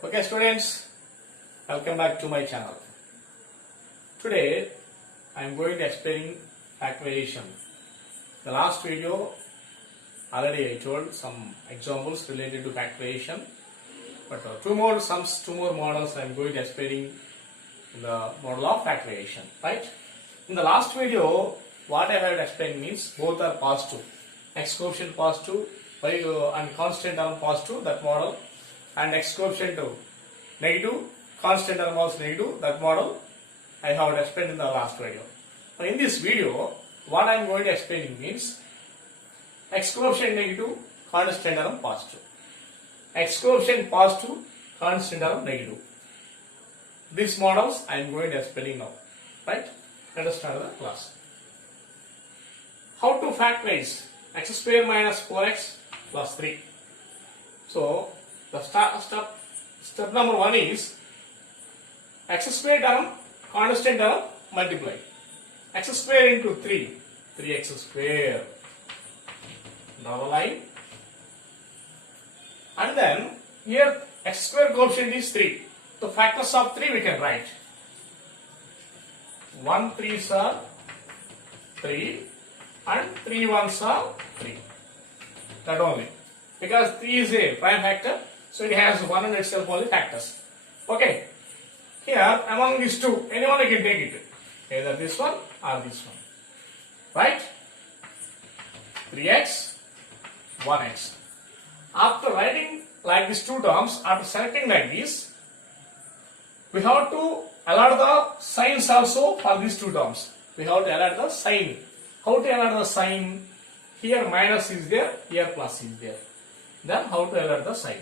Okay students, welcome back to my channel. Today I am going to explain factorization. The last video already I told some examples related to factorization, but two more models I am going to explain in the model of factorization, right? In the last video what I have explained means both are positive, x coefficient positive and constant term positive, that model, and x coefficient negative, constant term was negative, that model I have explained in the last video. Now in this video what I am going to explain means x coefficient negative, constant term positive, x coefficient positive, constant term negative. These models I am going to explain now, right? Let us start the class. How to factorize x square minus 4x plus 3. So the step number 1 is x square term, constant term, multiply. X square into 3, 3x square, double line, and then here x square coefficient is 3. So factors of 3 we can write. 1 3s are 3 and 3 1s are 3. That only. Because 3 is a prime factor, so it has 1 and itself only factors. Okay. Here among these two, anyone you can take it. Either this one or this one. Right? 3x, 1x. After writing like these two terms, after selecting like this, we have to allot the signs also for these two terms. We have to allot the sign. How to allot the sign? Here minus is there, here plus is there. Then how to allot the sign?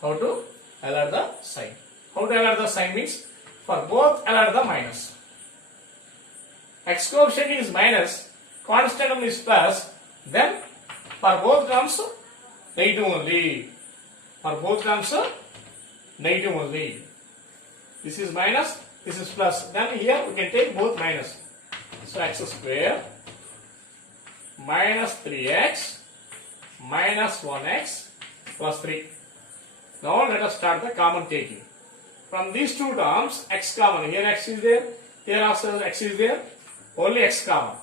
How to allot the sign? How to allot the sign means for both allot the minus. X coefficient is minus, constant term is plus, then for both terms negative only. For both terms negative only. This is minus, this is plus. Then here we can take both minus. So x square minus 3x minus 1x plus 3. Now let us start the common taking. From these two terms, x common. Here x is there, here also x is there. Only x common.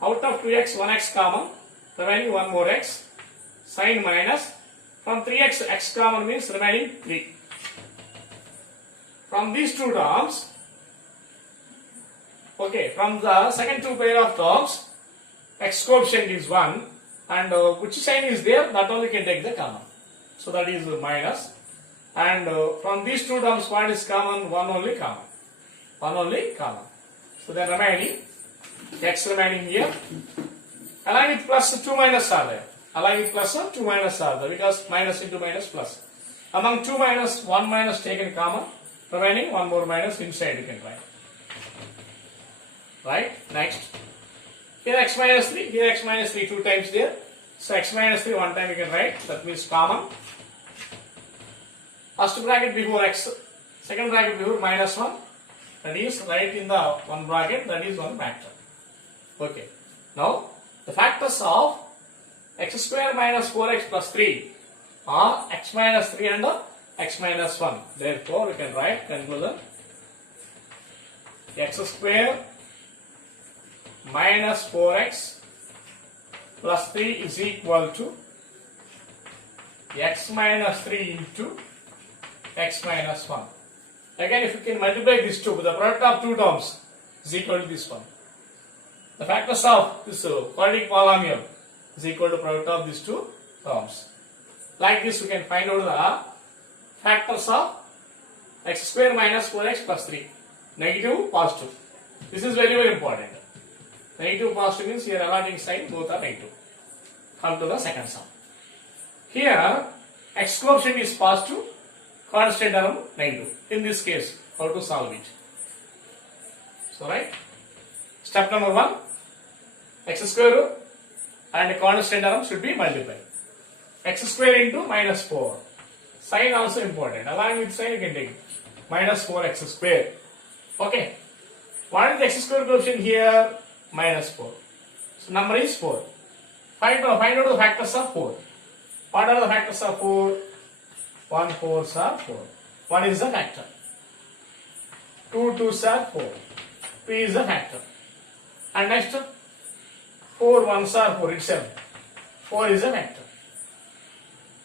Out of 2x, 1x common. Remaining 1 more x. Sign minus. From 3x, x common means remaining 3. From these two terms, okay, from the second two pair of terms, x coefficient is 1 and which sign is there, that only can take the common. So that is minus. And from these two terms, what is common? 1 only common. 1 only common. So then remaining, x remaining here. Along with plus 2 minus are there. Along with plus 2 minus are there, because minus into minus plus. Among 2 minus, 1 minus taken common. Remaining 1 more minus inside you can write. Right? Next. Here x minus 3, here x minus 3 2 times there. So x minus 3 1 time you can write. That means common. First bracket before x, second bracket before minus 1. That is right in the one bracket, that is one factor. Okay. Now the factors of x square minus 4x plus 3 are x minus 3 and x minus 1. Therefore, we can write conclusion x square minus 4x plus 3 is equal to x minus 3 into x minus 1. Again, if you can multiply these two, the product of two terms is equal to this one. The factors of this quadratic polynomial is equal to product of these two terms. Like this, we can find out the factors of x square minus 4x plus 3. Negative, positive. This is very, very important. Negative, positive means here allotting sign, both are negative. Come to the second sum. Here, x coefficient is positive, constant term negative. In this case, how to solve it? So, right? Step number 1, x square and constant term should be multiplied. X square into minus 4. Sign also important. Along with sign you can take minus 4x square. Okay. What is the x square coefficient here? Minus 4. So number is 4. Find out the factors of 4. What are the factors of 4? 1 4s are 4. 1 is the factor. 2 2s are 4. P is the factor. And next 4 1s are 4 itself. 4 is a factor.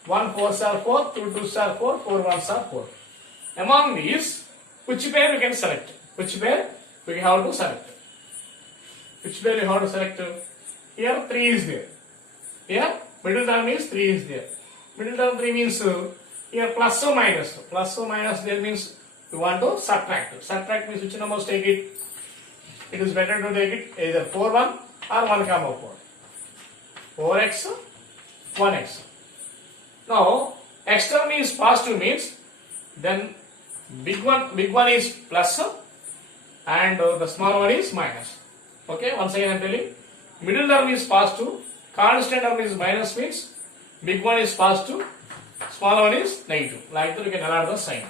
1 4s are 4, 2 2s are 4, 4 1s are 4. Among these, which pair we can select? Which pair we have to select? Which pair we have to select? Here 3 is there. Here middle term is 3 is there. Middle term 3 means here plus or minus. Plus or minus there means we want to subtract. Subtract means which numbers take it? It is better to take it either 4 1 or 1 comma 4. 4x 1x. Now x term is positive means then big one is plus and the small one is minus. Okay, once again I am telling, middle term is positive, constant term is minus means big one is positive, small one is negative. Like that you can add the sign.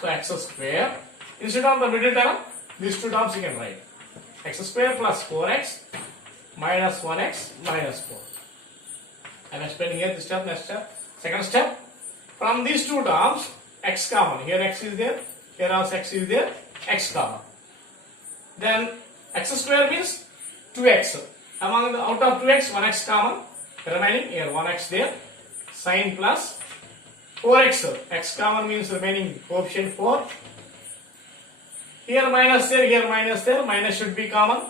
So x square, instead of the middle term, these two terms you can write. X square plus 4x minus 1x minus 4. I am explaining here this step, next step. Second step, from these two terms, x common. Here x is there, here also x is there, x common. Then x square means 2x. Among the out of 2x, 1x common. Remaining here 1x there. Sign plus 4x. X common means remaining coefficient 4. Here minus there, minus should be common.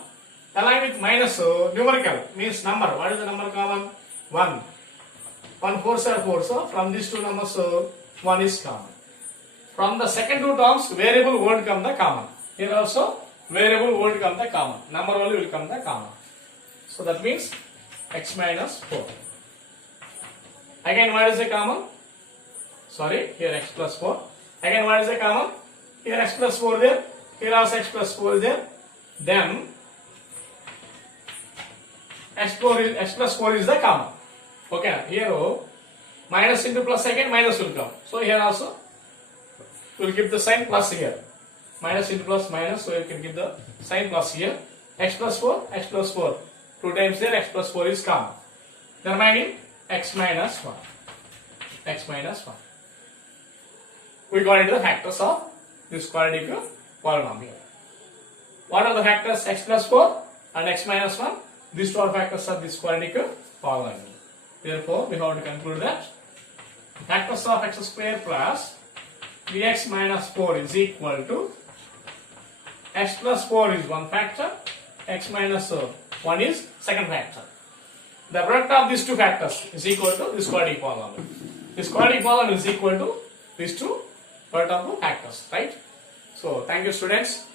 Along with minus numerical means number. What is the number common? 1. 1 4s are 4. So from these two numbers, 1 is common. From the second two terms, variable won't come the common. Here also variable won't come the common. Number only will come the common. So that means x minus 4. Again, what is the common? Sorry, here x plus 4. Again, what is the common? Here x plus 4 there. Here also x plus 4 is there. Then x plus 4 is the common. Okay, here minus into plus again minus will come. So here also we will give the sign plus here. Minus into plus minus, so you can give the sign plus here. X plus 4, x plus 4. 2 times there, x plus 4 is common. The remaining x minus 1. X minus 1. We got into the factors of this quadratic polynomial. What are the factors? X plus 4 and x minus 1. These two are factors of this quadratic polynomial. Therefore, we have to conclude that factors of x square plus 3x minus 4 is equal to x plus 4 is one factor, x minus 1 is second factor. The product of these two factors is equal to this quadratic polynomial. This quadratic polynomial is equal to these two product of the factors, right? So, thank you students.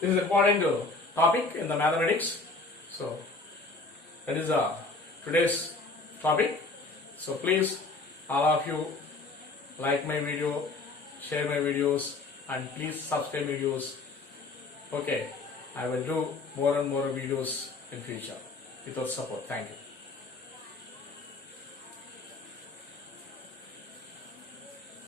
This is an important topic in the mathematics. So, that is today's topic. So, please all of you like my video, share my videos, and please subscribe my videos. Okay, I will do more and more videos in future with your support. Thank you.